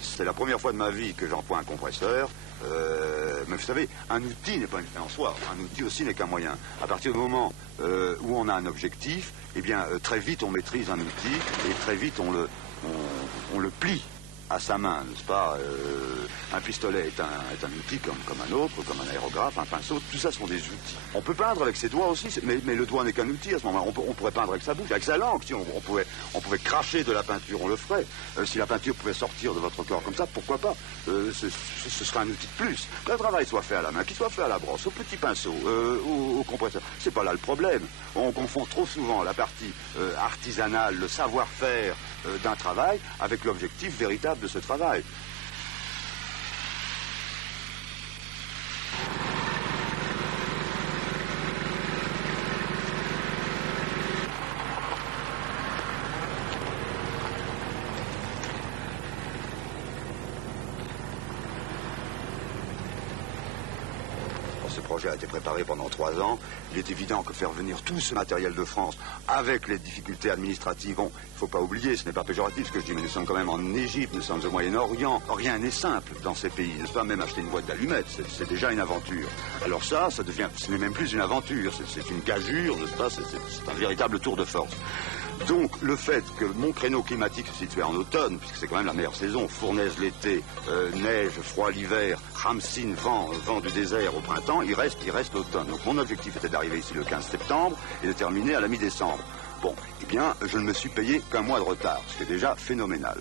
c'est la première fois de ma vie que j'emploie un compresseur. Mais vous savez, un outil n'est pas une fin en soi. Un outil aussi n'est qu'un moyen. À partir du moment où on a un objectif, eh bien, très vite on maîtrise un outil et très vite on le plie à sa main, n'est-ce pas? Un pistolet est un outil comme un autre, comme un aérographe, un pinceau, tout ça sont des outils. On peut peindre avec ses doigts aussi, mais le doigt n'est qu'un outil à ce moment-là. On pourrait peindre avec sa bouche, avec sa langue, si on pouvait cracher de la peinture, on le ferait. Si la peinture pouvait sortir de votre corps comme ça, pourquoi pas? Ce serait un outil de plus. Que le travail soit fait à la main, qu'il soit fait à la brosse, au petit pinceau, au compresseur, c'est pas là le problème. On confond trop souvent la partie artisanale, le savoir-faire d'un travail avec l'objectif véritable de ce travail. Ce projet a été préparé pendant 3 ans. Il est évident que faire venir tout ce matériel de France, avec les difficultés administratives, bon, il ne faut pas oublier, ce n'est pas péjoratif ce que je dis, mais nous sommes quand même en Égypte, nous sommes au Moyen-Orient. Rien n'est simple dans ces pays, n'est-ce pas? Même acheter une boîte d'allumettes, c'est déjà une aventure. Alors ça devient, ce n'est même plus une aventure, c'est une gageure, n'est-ce pas? C'est un véritable tour de force. Donc le fait que mon créneau climatique se situe en automne, puisque c'est quand même la meilleure saison, fournaise l'été, neige, froid l'hiver, Ramsin, vent du désert au printemps, il reste l'automne. Donc mon objectif était d'arriver ici le 15 septembre et de terminer à la mi-décembre. Bon, eh bien, je ne me suis payé qu'un mois de retard, ce qui est déjà phénoménal.